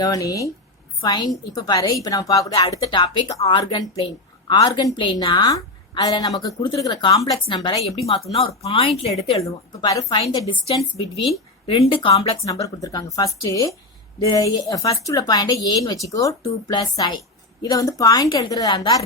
கவனி ஃபைன். இப்ப பாரு, இப்ப நம்ம பார்க்கக்கூடிய அடுத்த டாபிக் ஆர்கன் பிளேன். ஆர்கன் பிளேன்னா அதுல நமக்கு கொடுத்துருக்கிற காம்ப்ளெக்ஸ் நம்பரை எப்படி மாத்தோம்னா ஒரு பாயிண்ட்ல எடுத்து எழுதுவோம். இப்ப பாரு, ஃபைண்ட் த டிஸ்டன்ஸ் பிட்வீன் ரெண்டு காம்ப்ளெக்ஸ் நம்பர் கொடுத்துருக்காங்க. ஃபர்ஸ்ட் உள்ள பாயிண்ட் ஏன்னு வச்சுக்கோ, 2 பிளஸ் ஐ. இதை வந்து பாயிண்ட் எழுதுறதா இருந்தா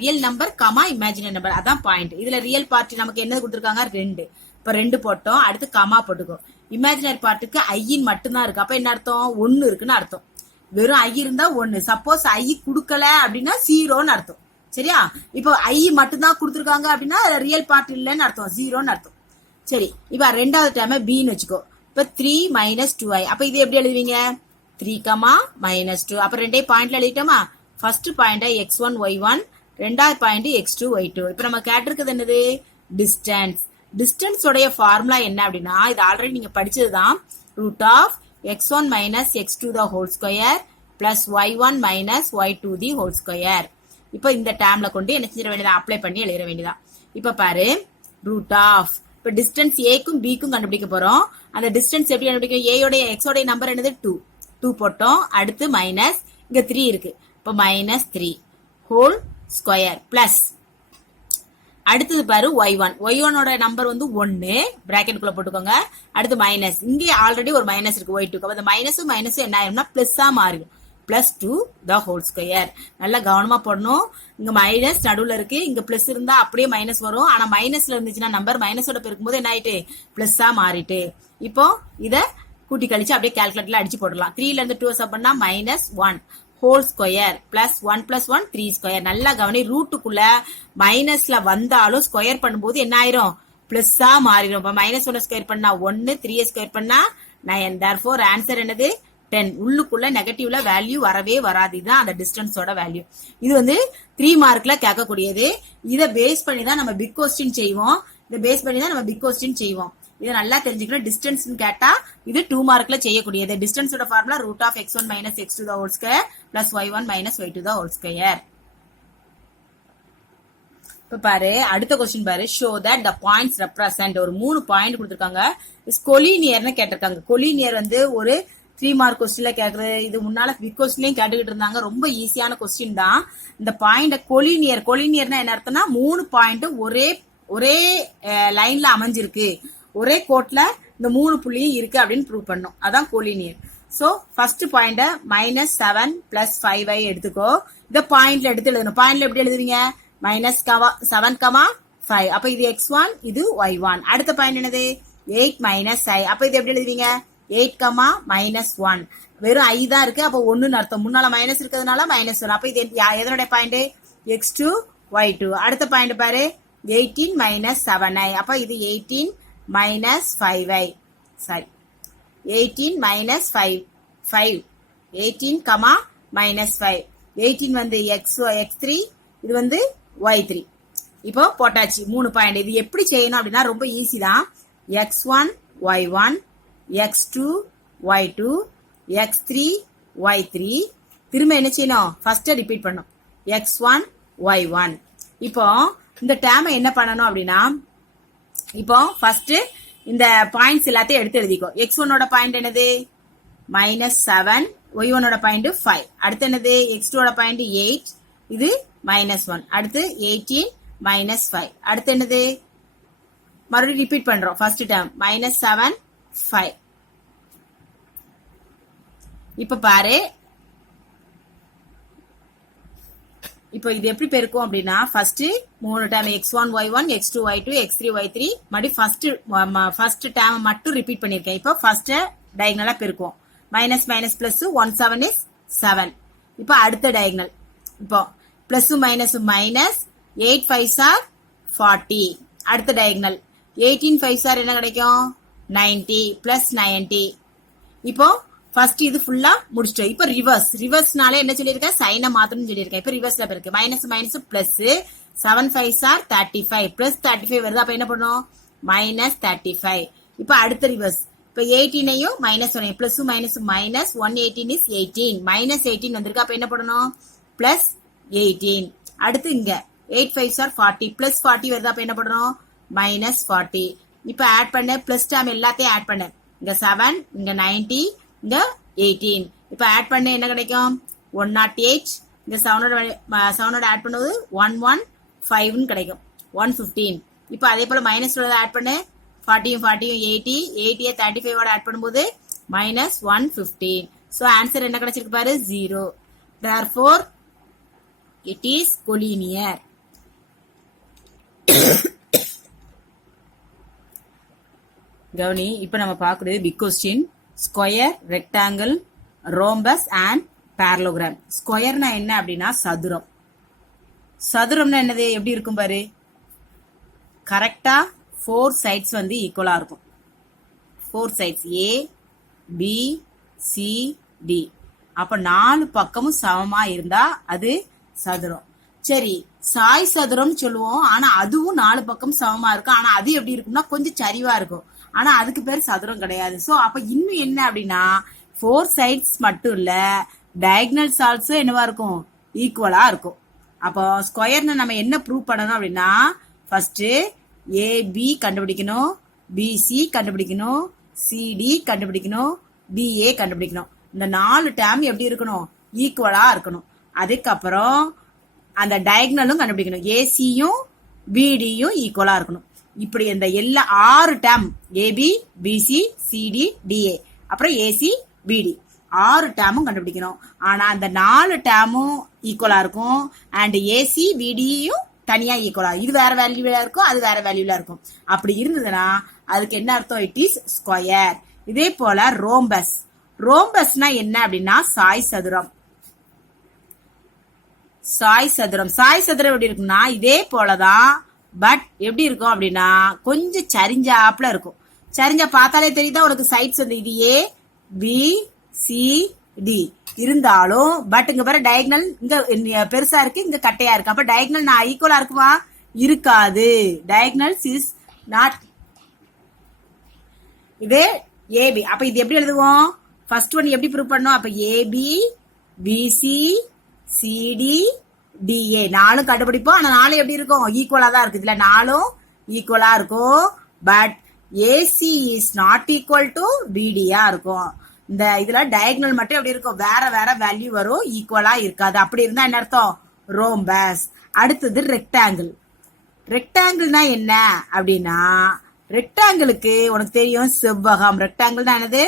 real number comma imaginary number, அதான் பாயிண்ட். இதுல ரியல் பார்ட் நமக்கு என்ன கொடுத்துருக்காங்க, 2. இப்ப 2 போட்டோம், அடுத்து கமா போட்டுக்கோ. இமேஜினரி பார்ட்டுக்கு ஐயின் மட்டும்தான் இருக்கு. அப்ப என்ன அர்த்தம், 1 இருக்குன்னு அர்த்தம். வெறும் ஐ இருந்தா 1. சப்போஸ் ஐ குடுக்கல அப்படின்னா 0ன்னு அர்த்தம். சரியா? இப்போ ஐ மட்டும்தான் கொடுத்துருக்காங்க அப்படின்னா ரியல் பார்ட் இல்லைன்னு அர்த்தம், 0ன்னு அர்த்தம். சரி, இப்ப ரெண்டாவது டைம் பின்னு வச்சுக்கோ. இப்ப 3 மைனஸ் 2i. அப்ப இது எப்படி எழுதுவீங்க, 3, -2. அப்ப ரெண்டையும் பாயிண்ட்ல எழுதிட்டோமா. ஃபர்ஸ்ட் பாயிண்ட் x1 y1, ரெண்டாவது பாயிண்ட் x2 y2. இப்ப நம்ம கேட்டிருக்கிறது என்னது, டிஸ்டன்ஸ். டிஸ்டன்ஸ் உடைய ஃபார்முலா என்ன அப்படின்னா, இது ஆல்ரெடி நீங்க படிச்சதுதான். √(x1 - x2 the whole square plus y1 - y2 the whole square). இப்ப இந்த டேர்ம்ல கொண்டு என்ன செஞ்சிட வேண்டியதா, அப்ளை பண்ணி எழுத வேண்டியதா. இப்ப பாரு, √ இப்ப டிஸ்டன்ஸ் ஏக்கும் பிக்கும் கண்டுபிடிக்க போறோம். அந்த டிஸ்டன்ஸ் எப்படி கண்டுபிடிக்கும், ஏயோடைய எக்ஸோடைய நம்பர் என்னது 2 போட்டோம். அடுத்து மைனஸ், இங்க 3 இருக்கு. இப்ப -3 ஹோல் ஸ்கொயர் பிளஸ், அடுத்தது பாரு y1 ஓட நம்பர் வந்து 1, பிராக்கெட்டுக்குள்ள போட்டுக்கோங்க. அடுத்து மைனஸ், இங்கே ஆல்ரெடி ஒரு மைனஸ் இருக்கு y2. அப்ப இந்த மைனஸ் என்ன ஆயிரும்னா பிளஸ்ஸா மாறிடும். +2 the whole square. நல்லா கவனமா போடணும். இங்க மைனஸ் நடுவுல இருக்கு, இங்க பிளஸ் இருந்தா அப்படியே மைனஸ் வரும். ஆனா மைனஸ்ல இருந்துச்சுன்னா நம்பர் மைனஸோட பெருக்கும் போது என்ன ஆயிட்டு, பிளஸ்ஸா மாறிட்டு. இப்போ இத கூட்டி கழிச்சு அப்படியே கால்குலேட்டர்ல அடிச்சு போடலாம். 3ல இருந்து 2 சப் பண்ணா -1 ஹோல் ஸ்கொயர் பிளஸ் 1 + 1 3 ஸ்கொயர். நல்லா கவனி, ரூட்டுக்குள்ள மைனஸ்ல வந்தாலும் ஸ்கொயர் பண்ணும்போது என்ன ஆயிரும், பிளஸ்ஸா மாறிடும். இப்ப -1 ஸ்கொயர் பண்ணா 1, 3 ஸ்கொயர் பண்ணா 9. therefore ஆன்சர் என்னது, 10. உள்ளுக்குள்ள நெகட்டிவ்ல வேல்யூ வரவே வராது. இதுதான் அந்த டிஸ்டன்ஸோட வேல்யூ. இது வந்து 3 மார்க்ல கேட்கக்கூடியது. இதை பேஸ் பண்ணி தான் நம்ம பிக் கொஸ்டின் செய்வோம். இதை நல்லா தெரிஞ்சுக்கணும். டிஸ்டன்ஸ் கேட்டா இது 2 மார்க்ல செய்யக்கூடியது. டிஸ்டன்ஸோட formula √(x1 - x2 the whole square plus y1 - y2 the whole square). இப்ப பாரு, அடுத்த கொஸ்டின் பாரு. Show that the points represent. ஒரு 3 பாயிண்ட் கொடுத்திருக்காங்க. கொலினியர்னு கேட்டிருக்காங்க. கொலினியர் வந்து ஒரு 3 மார்க் கொஸ்டின்ல கேக்குறது. இது முன்னால பிக் கொஸ்டின்லயும் கேட்டுக்கிட்டு இருந்தாங்க. ரொம்ப ஈஸியான கொஸ்டின் தான். இந்த பாயிண்ட் கொலினியர்னா என்ன அர்த்தம்னா, 3 பாயிண்ட் ஒரே லைன்ல அமைஞ்சிருக்கு, ஒரே கோட்ல இந்த 3 புள்ளியும் இருக்கு அப்படின்னு ப்ரூவ் பண்ணும். அதான் collinear. So first point -7 + 5i எடுத்துக்கோ. இத பாயிண்ட்ல எடுத்து எழுதணும். பாயிண்ட்ல எப்படி எழுதுவீங்க, -7, 5. அப்ப இது x1, இது y1. அடுத்த பாயிண்ட் என்னது, 8 - i. அப்ப இது எப்படி எழுதுவீங்க, 8, -1. வெறும் i தான் இருக்கு. அப்ப 1ன்னு அர்த்தம். முன்னால மைனஸ் இருக்கிறதுனால -1. அப்ப இது எதனுடைய பாயிண்ட், x2 y2. அடுத்த பாயிண்ட் பாரு, 18 - 7i. அப்ப இது 18 - 5i. சாரி, 18 - 5. 18, -5. 18 வந்து x3, இது வந்து y3. இப்போ போட்டாச்சு 3 பாயிண்ட். இது எப்படி செய்யணும் அப்படின்னா ரொம்ப ஈஸி தான். x1 y1, x2 y2, x3 y3. திரும்ப என்ன செய்யணும், ஃபர்ஸ்ட் ரிப்பீட் பண்ணும், x1 y1. இப்போ இந்த டேர்மை என்ன பண்ணணும் அப்படின்னா, இப்போ ஃபர்ஸ்ட் இந்த பாயிண்ட்ஸ் எல்லாத்தையும் எடுத்து எழுதிக்கோ. x1 ஓட பாயிண்ட் என்னது, -7, y1 ஓட பாயிண்ட் 5. அடுத்து என்னது, x2 ஓட பாயிண்ட் 8, இது -1. அடுத்து 18 - 5. அடுத்து என்னது, மறுபடியும் ரிப்பீட் பண்றோம். First term -7, 5. இப்ப பாரு, இப்போ இது எப்படி பெருக்கும் அப்படின்னா, first 3 term x1 y1, x2 y2, x3 y3. மறுபடியும் ஃபர்ஸ்ட் டேர்ம் மட்டும் ரிப்பீட் பண்ணிருக்கேன். இப்போ ஃபர்ஸ்ட் டயகனலா பெருக்கும். -+ 1 7 is 7. இப்போ அடுத்த டயகனல், இப்போ plus minus minus, 8 5s are 40. அடுத்த டயகனல் 18 5s are என்ன கிடைக்கும், 90 + 90. இப்போ ஃபர்ஸ்ட் இது ஃபுல்லா முடிச்சிட்டோம். இப்போ ரிவர்ஸ்னால என்ன சொல்லியிருக்கேன், சைனை மாத்தணும்னு சொல்லியிருக்கேன். இப்போ ரிவர்ஸ்ல இருக்கு, மைனஸ் பிளஸ் 7 5s are 35 + 35 வருது. அப்ப என்ன பண்ணும், -35. இப்போ அடுத்த ரிவர்ஸ், இப்போ 18ஐயும் -1 பிளஸ் மைனஸ் -1 18 is 18, -18 வந்திருக்கு. அப்ப என்ன பண்ணணும், +18. அடுத்து இங்க 8 5s are 40 + 40 வருது. அப்ப என்ன பண்ணணும், -40. இப்ப ஆட் பண்ண, பிளஸ் டேர்ம் எல்லாத்தையும் ஆட் பண்ண. இங்க 7, இங்க 90, இங்க 18. இப்ப ஆட் பண்ண என்ன கிடைக்கும் 108. இந்த 7 ஆட் பண்ணும்போது 115 கிடைக்கும் 115. இப்ப அதே போல மைனஸ் ஆட் பண்ணு 40 80 80 35 ஆட் பண்ணும்போது -115. சோ ஆன்சர் என்ன கிடைச்சிருக்கு பாரு 0. therefore it is collinear. கவனி, இப்ப நம்ம பார்க்கிறது big question. Square, rectangle, rhombus and parallelogram. ஸ்கொயர்னா என்ன அப்படின்னா சதுரம். சதுரம்னா என்னது, எப்படி இருக்கும் பாரு, கரெக்டா 4 சைட்ஸ் வந்து ஈக்குவலா இருக்கும். 4 sides A B C D. அப்ப 4 பக்கமும் சமமா இருந்தா அது சதுரம். சரி, சாய் சதுரம் சொல்லுவோம். ஆனா அதுவும் 4 பக்கம் சமமா இருக்கும். ஆனா அது எப்படி இருக்கும்னா கொஞ்சம் சரிவா இருக்கும். ஆனா அதுக்கு பேர் சதுரம் கிடையாது. சோ அப்ப இன்னும் என்ன அப்படின்னா 4 சைட்ஸ் மட்டும் இல்ல, டயகனல்ஸ் ஆல்சோ என்னவா இருக்கும், ஈக்குவலா இருக்கும். அப்போ ஸ்கொயர்னு நம்ம என்ன ப்ரூவ் பண்ணணும் அப்படின்னா, ஃபர்ஸ்ட் ஏபி கண்டுபிடிக்கணும், பிசி கண்டுபிடிக்கணும், சிடி கண்டுபிடிக்கணும், டிஏ கண்டுபிடிக்கணும். இந்த 4 டேர்ம் எப்படி இருக்கணும், ஈக்குவலா இருக்கணும். அதுக்கப்புறம் அந்த டயகனலும் கண்டுபிடிக்கணும், ஏசியும் பிடியும் ஈக்குவலா இருக்கணும். இப்படி இந்த எல்லா 6 term AB BC CD DA அப்புறம் ஏசி பிடி 6 டேர்மும் கண்டுபிடிக்கணும். ஆனா அந்த 4 டேர்மும் ஈக்குவலா இருக்கும். அண்ட் ஏசி பிடியும் தனியா ஈக்குவலா, இது வேற வேல்யூல இருக்கும், அது வேற வேல்யூல இருக்கும். அப்படி இருந்ததுன்னா அதுக்கு என்ன அர்த்தம், இட் இஸ் ஸ்கொயர். இதே போல ரோம்பஸ். ரோம்பஸ்னா என்ன அப்படின்னா சாய் சதுரம். சாய் சதுரம், சாய் சதுரம் எப்படி இருக்கும்னா இதே போலதான், பட் எப்படி இருக்கும் அப்படின்னா கொஞ்சம் சரிஞ்சாப்ல இருக்கும். சரிஞ்சா பார்த்தாலே தெரியுதா உனக்கு சைட்ஸ் வந்து இது ஏ பி சி டி இருந்தாலும், பட் இங்க பாரு டயகனல் இங்க பெருசா இருக்கு, இங்க கட்டையா இருக்கு. அப்ப டயகனல் நான் ஈக்குவலா இருக்குமா, இருக்காது. Diagonals is not. இது ஏபி. அப்ப இது எப்படி எழுதுவோம், ஃபர்ஸ்ட் ஒன் எப்படி ப்ரூவ் பண்ணோம், அப்ப ஏபி பிசி சிடி டிஏ 4 கண்டுபிடிப்போம். ஆனா 4 எப்படி இருக்கும், ஈக்குவலா தான் இருக்கு. இதுல 4 ஈக்குவலா இருக்கும். But AC is not equal to பிடியா இருக்கும். இந்த இதுல டயகனல் மட்டும் எப்படி இருக்கும், வேற வேற வேல்யூ வரும், ஈக்குவலா இருக்காது. அப்படி இருந்தா என்ன அர்த்தம், ரோம்பஸ். அடுத்தது ரெக்டாங்கிள். ரெக்டாங்கிள்னா என்ன அப்படின்னா, ரெக்டாங்கிளுக்கு உனக்கு தெரியும் செவ்வகம். ரெக்டாங்கிள்னா என்னது,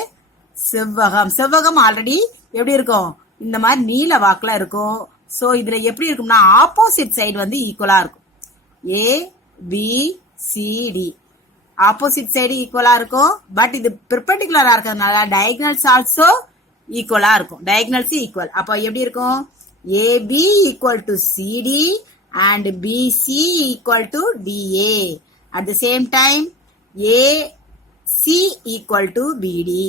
செவ்வகம். செவ்வகம் ஆல்ரெடி எப்படி இருக்கும், இந்த மாதிரி நீல வாக்குல இருக்கும். சோ இதுல எப்படி இருக்கும்னா ஆப்போசிட் சைடு வந்து ஈக்குவலா இருக்கும். A B C D opposite side ஈக்குவலா இருக்கும். பட் இது பெர்பெண்டிகுலரா இருக்கிறதுனால டயகனல்ஸ் ஆல்சோ ஈக்குவலா இருக்கும். Diagonals equal. அப்போ எப்படி இருக்கும், AB equal to CD and BC equal to DA. At the same time AC equal to BD.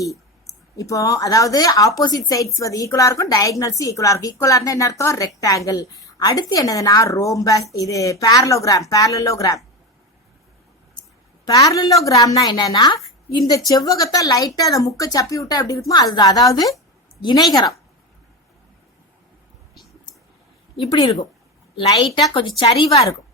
இப்போ அதாவது ஆப்போசிட் சைட்ஸ் வந்து ஈக்குவலா இருக்கும், டயகனல்ஸ் ஈக்குவலா இருக்கும். ஈக்குவலா இருந்தா என்ன அர்த்தம், ரெக்டாங்கிள். அடுத்து என்னதுன்னா ரோம்பஸ். இது parallelogram. parallelogram. parallelogramனா என்னன்னா, இந்த செவ்வகத்தை லைட்டா அந்த முக்க சப்பி விட்டா எப்படி இருக்குமோ அதுதான், அதாவது இணைகரம். இப்படி இருக்கும், லைட்டா கொஞ்சம் சரிவா இருக்கும்.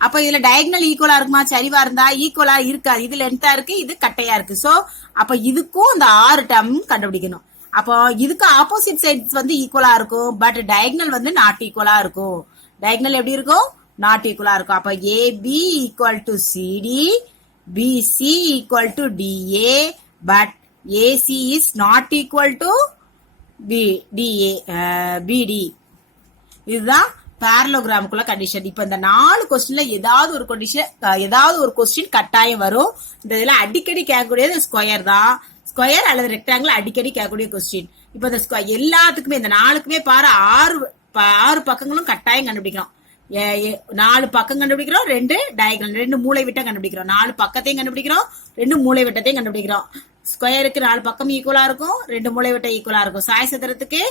அப்ப இதுல டயகனல் ஈக்குவலா இருக்குமா, சரிவா இருந்தா ஈக்குவலா இருக்காது. இது லென்த்தா இருக்கு, இது கட்டையா இருக்கு. சோ அப்ப இதுக்கும் இந்த 6 டேர்ம் கண்டுபிடிக்கணும். அப்போ இதுக்கு ஆப்போசிட் சைட்ஸ் வந்து ஈக்குவலா இருக்கும், பட் டயகனல் வந்து நாட் ஈக்குவலா இருக்கும். டயகனல் எப்படி இருக்கும், நாட் ஈக்குவலா இருக்கும். அப்ப AB equal to CD, BC equal to DA, but AC is not equal to BD. இதுதான் parallelogram கண்டிஷன். இப்ப இந்த 4 கொஸ்டின்ல ஏதாவது ஒரு கொஸ்டின் கட்டாயம் வரும். இந்த இதுல அடிக்கடி கேட்கக்கூடியது ஸ்கொயர் தான். ஸ்கொயர் அல்லது ரெக்டாங்கிள் அடிக்கடி கேட்கக்கூடிய கொஸ்டின். இப்ப இந்த எல்லாத்துக்குமே இந்த 4க்குமே பாரு 6 பக்கங்களும் கட்டாயம் கண்டுபிடிக்கணும். 4 பக்கம் கண்டுபிடிக்கிறோம், 2 டயகனல், 2 மூளை விட்டம் கண்டுபிடிக்கிறோம். 4 பக்கத்தையும் கண்டுபிடிக்கிறோம், 2 மூளை விட்டத்தையும் கண்டுபிடிக்கிறோம். ஸ்கொயருக்கு 4 பக்கம் ஈக்குவலா இருக்கும், 2 மூளை விட்டம் ஈக்குவலா இருக்கும். சாய் சதுரத்துக்கு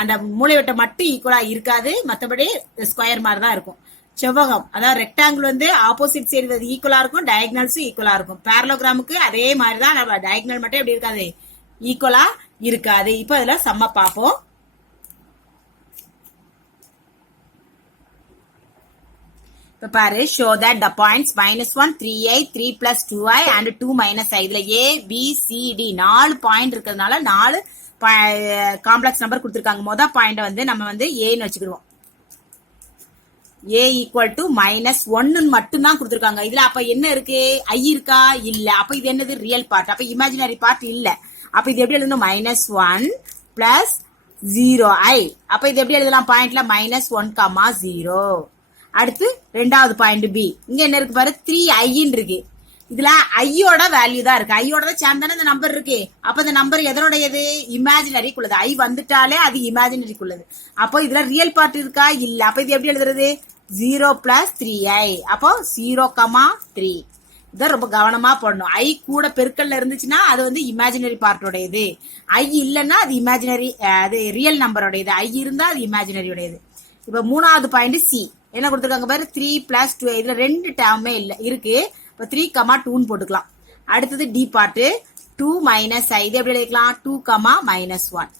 அந்த மூளை விட்டம் மட்டும் ஈக்குவலா இருக்காது, மற்றபடி ஸ்கொயர் மாதிரி தான் இருக்கும். செவ்வகம் அதாவது ரெக்டாங்கிள் வந்து ஆப்போசிட் சைடு ஈக்குவலா இருக்கும், டயகனல்ஸும் ஈக்குவலா இருக்கும். parallelogram அதே மாதிரி தான், நம்ம டயகனல் மட்டும் எப்படி இருக்காது, ஈக்குவலா இருக்காது. இப்போ அதுல சம்ம பார்ப்போம். இப்ப பாரு, show that the points -1, 3i, 3 plus 2i and 2 minus i. இதுல a, b, c, d 4 point இருக்கிறதுனால 4 காம்ப்ளெக்ஸ் நம்பர் கொடுத்திருக்காங்க. மொதல் பாயிண்ட் வந்து நம்ம வந்து ஏன்னு வச்சுக்கிடுவோம். a ஈக்குவல் டு -1 மட்டும் தான் கொடுத்திருக்காங்க. இதுல அப்ப என்ன இருக்கு? i இருக்கா? இல்ல. அப்ப இது என்னது? Real part. அப்ப இமேஜினரி பார்ட் இல்ல. அப்ப இது எப்படி எழுதணும்? -1 பிளஸ் 0i. அப்ப இது எப்படி எழுதலாம்? பாயிண்ட்ல -1, 0. அடுத்து ரெண்டாவது பாயிண்ட் பி. இங்க என்ன இருக்கு பாரு? 3i இருக்கு. இதுல ஐயோட வேல்யூ தான் இருக்கு. ஐயோட தான் சேர்ந்தானே இந்த நம்பர் இருக்கு. அப்ப இந்த நம்பர் எதனுடையது? இமேஜினரிக்குள்ளது. ஐ வந்துட்டாலே அது இமேஜினரிக்குள்ளது. அப்போ இதுல ரியல் பார்ட் இருக்கா? இல்ல. அப்ப இது எப்படி எழுதுறது? 0 பிளஸ் 3i. அப்போ 0, 3. இதான் ரொம்ப கவனமா போடணும். ஐ கூட பெருக்கல்ல இருந்துச்சுன்னா அது வந்து இமேஜினரி பார்ட்டோடையது. ஐ இல்லைன்னா அது இமேஜினரி, அது ரியல் நம்பரோடையது. ஐ இருந்தா அது இமேஜினரியோடையது. இப்ப மூணாவது பாயிண்ட் சி. என்ன கொடுத்துருக்காங்க பாரு? 3 பிளஸ் 2. இதுல ரெண்டு டேர்மே இல்ல இருக்கு. இப்ப 3, 2 போட்டுக்கலாம். அடுத்தது டி பார்ட் 2 மைனஸ் ஐ. இது எப்படி எழுதிக்கலாம்? 2, -1.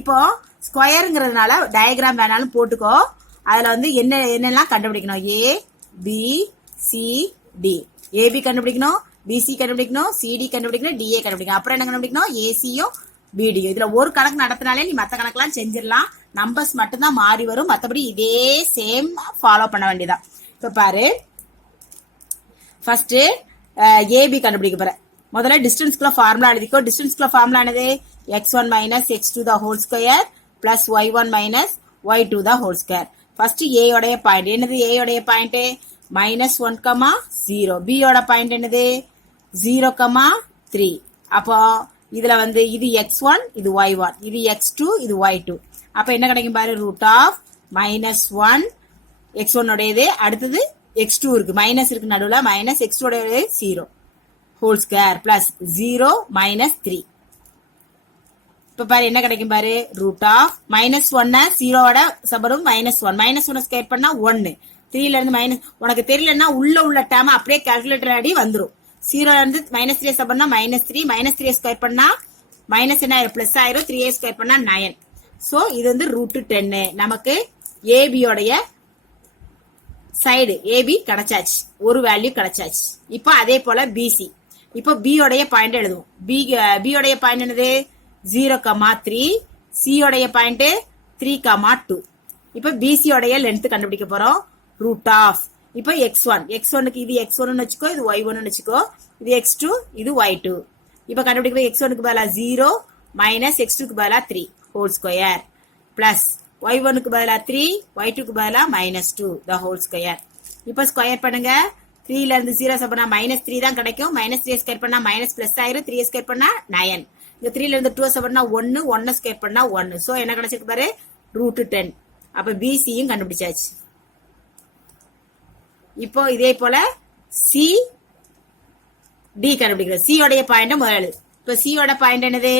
இப்போ ஸ்கொயருங்கிறதுனால டயக்ராம் வேணாலும் போட்டுக்கோ. அதுல வந்து என்னெல்லாம் கண்டுபிடிக்கணும்? ஏ, பி, சி, டி. ஏபி கண்டுபிடிக்கணும், பிசி கண்டுபிடிக்கணும், சிடி கண்டுபிடிக்கணும், டிஏ கண்டுபிடிக்கணும். அப்புறம் என்ன கண்டுபிடிக்கணும்? ஏசியும் பிடியும். இதுல ஒரு கணக்கு நடத்தினாலே நீ மத்த கணக்கெல்லாம் செஞ்சிடலாம். நம்பர்ஸ் மட்டும் தான் மாறி வரும். மத்தபடி இதே சேம் ஃபாலோ பண்ண வேண்டியதான். இப்ப பாரு, ஃபர்ஸ்ட் ஏபி கண்டுபிடிக்க போற. முதல்ல டிஸ்டன்ஸ்க்குள்ள ஃபார்முலா எழுதிக்கோ. டிஸ்டன்ஸ்க்குள்ள ஃபார்முலா என்னது? x1 minus x2 the whole square plus y1 minus y2 the whole square. First A உடைய பாயிண்ட் என்னது? ஏ உடைய பாயிண்ட் -1, 0. பி யோட பாயிண்ட் என்னது? 0, 3. அப்போ இதுல வந்து இது x1, இது y1, இது x2, இது y2. அப்ப என்ன கிடைக்கும் பாரு? ரூட் ஆஃப் -1 x1 உடையது. அடுத்தது x2 இருக்கு, மைனஸ் இருக்கு நடுவுல, மைனஸ் x2 உடையது 0 ஹோல் ஸ்கொயர் பிளஸ் 0 -3. இப்ப பாரு என்ன கிடைக்கும் பாரு? ரூட் ஆஃப் -1 0 சபரும் -1 ஸ்கொயர் பண்ணா 1. 3ல இருந்து மைனஸ், உனக்கு தெரியலன்னா உள்ள டேம் அப்படியே கால்குலேட்டர் அடி வந்துரும். 0ல இருந்து -3 சபர்னா -3, -3 ஸ்கொயர் பண்ணா மைனஸ் என்ன ஆயிரும்? பிளஸ் ஆயிரும். 3a ஸ்கொயர் பண்ணா 9. சோ இது வந்து ரூட் 10. நமக்கு ஏபியோடைய சைடு ஏபி கிடைச்சாச்சு, ஒரு வேல்யூ கிடைச்சாச்சு. இப்ப அதே போல பிசி. இப்ப பி உடைய பாயிண்ட் எழுதுவோம். பி உடைய பாயிண்ட் என்னது? 0, 3. சி உடைய பாயிண்ட் 3, 2. இப்ப பிசி உடைய லென்த் கண்டுபிடிக்க போறோம். ரூட் ஆஃப் இப்ப x1க்கு இது x1 வச்சுக்கோ, இது y1 வச்சுக்கோ, இது x2, இது y2. இப்ப கண்டுபிடிக்க x1க்கு பதிலா 0 மைனஸ் x2க்கு பதிலா 3 ஹோல் ஸ்கொயர் பிளஸ் y1க்கு பதிலா 3, y2க்கு பதிலா -2 the whole square. இப்ப ஸ்கொயர் பண்ணுங்க. 3ல இருந்து 0 சபனா -3 தான் கிடைக்கும். -3 ஸ்கொயர் பண்ணா மைனஸ் பிளஸ் ஆயிரும். 3 ஸ்கொயர் பண்ணா 9. இந்த 3ல இருந்து 2 சபனா 1 ஸ்கொயர் பண்ணா 1. சோ என்ன கிடைச்சிருக்கு பாரு? ரூட் 10. அப்ப பிசியும் கண்டுபிடிச்சாச்சு. இப்போ இதே போல சி டி கண்டுபிடிக்கிறோம். சி உடைய பாயிண்ட் முதல்ல. இப்ப சி ஓட பாயிண்ட் என்னது?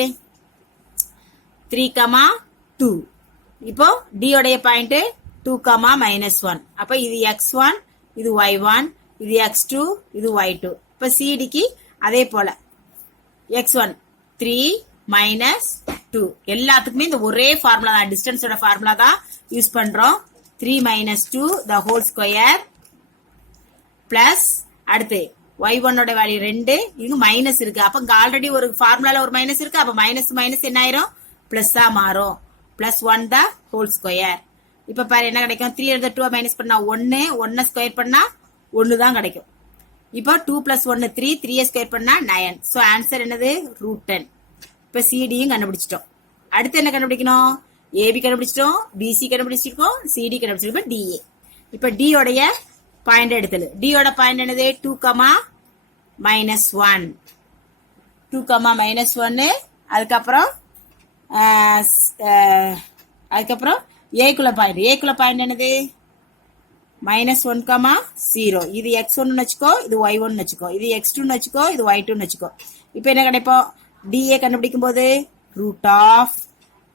3, 2. இப்போ டி உடைய பாயிண்ட் 2, -1. அப்ப இது x1, இது y1, இது x2, இது y2. இப்ப சிடிக்கு அதே போல x1 3 -2. எல்லாத்துக்குமே இந்த ஒரே ஃபார்முலா தான், டிஸ்டன்ஸோட ஃபார்முலா தான் யூஸ் பண்றோம். 3 -2 the whole square பிளஸ் அடுத்து y1 ஓட வேல்யூ 2. இங்க மைனஸ் இருக்கு. அப்ப இங்க ஆல்ரெடி ஒரு ஃபார்முலால ஒரு மைனஸ் இருக்கு. அப்ப மைனஸ் என்ன ஆயிரும்? பிளஸ் ஆ மாறும். Plus 1 the whole square. இப்ப பாரு என்ன கிடைக்கும்? 3 எடுத்து 2 மைனஸ் பண்ணா 1 ஸ்கொயர் பண்ணா 1 தான் கிடைக்கும். இப்போ 2 பிளஸ் 1 3, 3 ஸ்கொயர் பண்ணா 9. சோ ஆன்சர் என்னது? ரூட் 10. இப்ப சிடியும் கண்டுபிடிச்சிட்டோம். அடுத்து என்ன கண்டுபிடிக்கணும்? ஏபி கண்டுபிடிச்சிட்டோம், பிசி கண்டுபிடிச்சிருக்கோம், சிடி கண்டுபிடிச்சிருக்கோம், டிஏ. இப்ப டி உடைய பாயிண்ட் எடுத்தது. டி யோட பாயிண்ட் என்னது? 2, -1. 2, -1. அதுக்கப்புறம் ஏக்குள்ள பாயிண்ட் என்னது? -1, 0. இது x1 வச்சுக்கோ, இது y1 வச்சுக்கோ, இது x2 வச்சுக்கோ, இது y2 வச்சுக்கோ. இப்ப என்ன கிடைப்போம்? டிஏ கண்டுபிடிக்கும் போது ரூட் ஆஃப்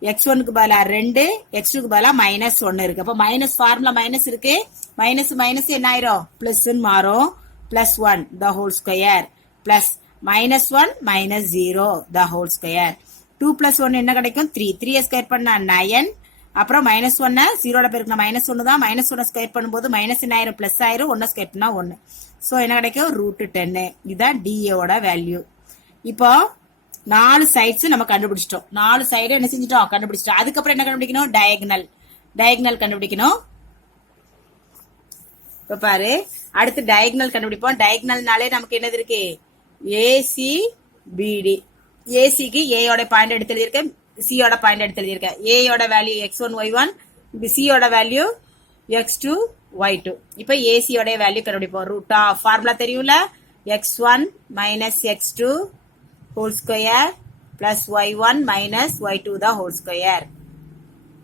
x1க்கு பதிலா 2, x2க்கு பதிலா -1 இருக்கு. அப்ப மைனஸ் ஃபார்முலா மைனஸ் இருக்கு. மைனஸ் என்ன ஆயிரும்? பிளஸ் மாறும். Plus 1 the whole square plus -1 -0 the whole square. 2 plus 1 என்ன கிடைக்கும்? 3. 3 ஸ்கொயர் பண்ணா 9 அப்புறம் -1 0 பெருக்கணும் -1 தான். -1 ஸ்கொயர் பண்ணும்போது மைனஸ் என்ன ஆயிரும், பிளஸ் ஆயிரும். 1 ஸ்கொயர் பண்ணா 1. சோ என்ன கிடைக்கும், √10. இதுதான் DAவோட வேல்யூ. இப்போ 4 சைட்ஸ் நம்ம கண்டுபிடிச்சிட்டோம். 4 சைடு என்ன செஞ்சிட்டோம், கண்டுபிடிச்சிட்டோம். அதுக்கப்புறம் என்ன கண்டுபிடிக்கணும், டயகனல் கண்டுபிடிக்கணும். இப்ப பாரு, அடுத்து டயகனல் கண்டுபிடிப்போம். டயகனல்னாலே நமக்கு என்னது இருக்கு, ACBD. ஏசிக்கு ஏயோட பாயிண்ட் எடுத்து எழுதியிருக்கேன், சியோட பாயிண்ட் எடுத்து எழுதியிருக்கேன். ஏயோட வேல்யூ x1 y1, சியோட வேல்யூ x2 y2. இப்ப ஏசியோட வேல்யூ கண்டுபிடிப்போம். ரூட் ஆஃப் ஃபார்முலா தெரியும்ல, x1 minus x2 whole square plus y1 minus y2 தான் whole square.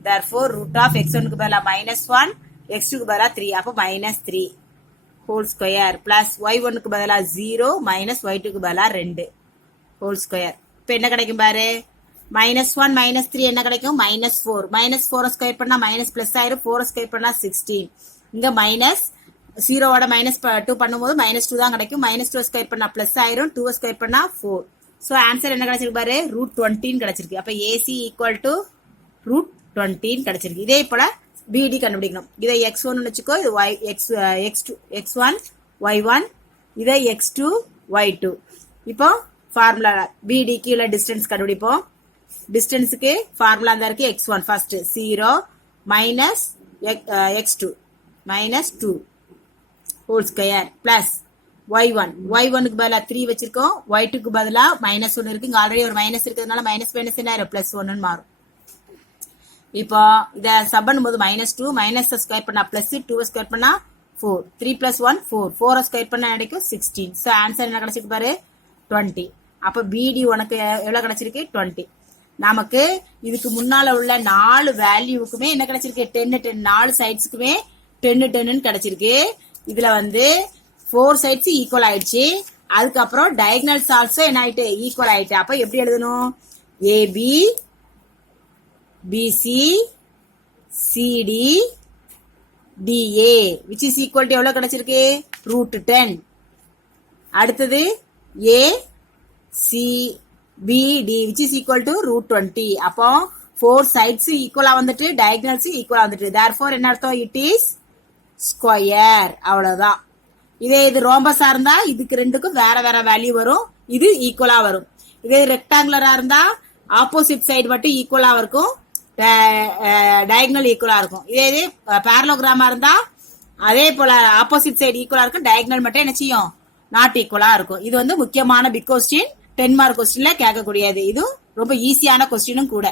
therefore root of x1க்கு பதிலா -1, x2க்கு பதிலா 3, அப்ப -3 ஹோல் ஸ்கொயர் பிளஸ் y1க்கு பதிலா 0 மைனஸ் y2க்கு பதிலா 2 ஹோல் ஸ்கொயர். இப்ப என்ன கிடைக்கும் பாரு, -1 -3 என்ன கிடைக்கும், -4. -4 ஸ்கொயர் பண்ணா மைனஸ் பிளஸ் ஆயிரும். 4 ஸ்கொயர் பண்ணா 16. இங்க மைனஸ் 0வோட -2 பண்ணும்போது -2 தான் கிடைக்கும். -2 ஸ்கொயர் பண்ணா பிளஸ் ஆயிரும். 2 ஸ்கொயர் பண்ணா 4. சோ ஆன்சர் என்ன கிடைச்சிருக்கு பாரு, √20 கிடைச்சிருக்கு. அப்ப AC ஈக்குவல் டு √20 கிடைச்சிருக்கு. இதே போல BD கண்டுபிடிக்கணும். இதை x1 வச்சுக்கோ, இது x1 y1, இதை x2 y2. இப்போ ஃபார்முலா BD கீழ டிஸ்டன்ஸ் கண்டுபிடிப்போம். டிஸ்டன்ஸுக்கு ஃபார்முலா தான் இருக்கு, x1 first 0 minus x2 minus 2 whole square plus y1க்கு பதிலா 3 வச்சிருக்கோம், y2க்கு பதிலா -1 இருக்கு. இங்க ஆல்ரெடி ஒரு மைனஸ் இருக்கிறதுனால மைனஸ் என்ன பிளஸ் 1 மாறும். இப்போ இத சப் பண்ணும்போது -2 மைனஸ் ஸ்கொயர் பண்ணா பிளஸ், 2 ஸ்கொயர் பண்ணா 4, 3 பிளஸ் 1 4, 4 ஸ்கொயர் பண்ணா கிடைக்கும் 16. சோ ஆன்சர் என்ன கிடைச்சிருக்கு பாரு, 20. அப்ப BD உனக்கு எவ்வளவு கிடைச்சிருக்கு, 20. நமக்கு இதுக்கு முன்னால உள்ள 4 வேல்யூவுக்குமே என்ன கிடைச்சிருக்கு, 10 10. 4 சைட்ஸ்க்குமே 10 10 கிடைச்சிருக்கு. இதுல 4 சைட்ஸ் ஈக்குவல் ஆயிடுச்சு. அதுக்கப்புறம் டயகனல்ஸ் ஆல்சோ என்ன ஆயிட்டு, ஈக்குவல் ஆயிட்டு. அப்ப எப்படி எழுதணும், AB BC CD DA which is equal to எவ்வளவு கிடைச்சிருக்கு, √10. அடுத்தது ACBD which is equal to √20. அப்போ 4 sides ஈக்குவலா வந்துட்டு, டயகனல்ஸ் ஈக்குவலா வந்துட்டு. therefore என்ன அர்த்தம், it is square. அவ்வளவுதான். இதே இது ரோம்பஸா இருந்தா இதுக்கு ரெண்டுக்கும் வேற வேற வேல்யூ வரும், இது ஈக்குவலா வரும். இதே ரெக்டாங்குலரா இருந்தா ஆப்போசிட் சைடு மட்டும் ஈக்குவலா இருக்கும், டயகனல் ஈக்குவலா இருக்கும். இதே பேரலோகிராமா இருந்தா அதே போல ஆப்போசிட் சைடு ஈக்குவலா இருக்கும், டயகனல் மட்டும் என்ன செய்யும், நாட் ஈக்குவலா இருக்கும். இது முக்கியமான பிக் கொஸ்டின், 10 மார்க் கொஸ்டின்ல கேட்கக்கூடியது. இது ரொம்ப ஈஸியான கொஸ்டினும் கூட.